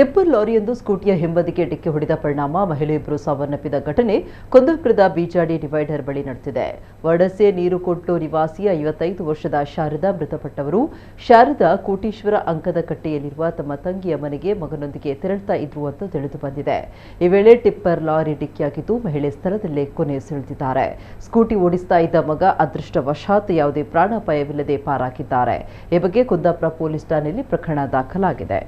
Tipper ಲಾರಿಯೊಂದು ಸ್ಕೂಟಿಯ ಹಿಂಬದಿಗೆ ಡಿಕ್ಕಿ ಹೊಡೆದ ಪರಿಣಾಮ ಮಹಿಳೆಯೊಬ್ಬರು ಸಾವನ್ನಪ್ಪಿದ ಘಟನೆ ಕುಂದಾಪುರದ ಬಿಜಾಡಿ ಡಿವೈಡರ್ ಬಳಿ ನಡೆದಿದೆ. ವಡಸೆ ನೀರುಕೊಟ್ಲು ನಿವಾಸಿ 55 ವರ್ಷದ ಶಾರದಾ ಮೃತಪಟ್ಟವರು ಶಾರದಾ ಕೋಟೀಶ್ವರ ಅಂಕದಕಟ್ಟೆಯಲ್ಲಿರುವ ತಮ್ಮ ತಂಗಿಯ ಮನೆಗೆ ಮಗನೊಂದಿಗೆ ತೆರಳುತ್ತಾ ಇದ್ರು ಅಂತ ತಿಳಿದು ಬಂದಿದೆ. ಈ ವೇಳೆ ಟಿಪ್ಪರ್ ಲಾರಿ ಡಿಕ್ಕಿಯಾಗಿದ್ದು ಮಹಿಳೆ ಸ್ಥಳದಲ್ಲೇ ಕೊನೆಯುಸಿರೆಳೆದಿದ್ದಾರೆ. ಸ್ಕೂಟಿ ಓಡಿಸ್ತಾ ಇದ್ದ ಮಗ ಅದೃಷ್ಟವಶಾತ್ ಯಾವುದೇ ಪ್ರಾಣಾಪಾಯವಿಲ್ಲದೆ ಪಾರಾಗಿದ್ದಾರೆ. ಈ ಬಗ್ಗೆ ಕುಂದಾಪುರ ಪೊಲೀಸ್ ಠಾಣೆಯಲ್ಲಿ ಪ್ರಕರಣ ದಾಖಲಾಗಿದೆ.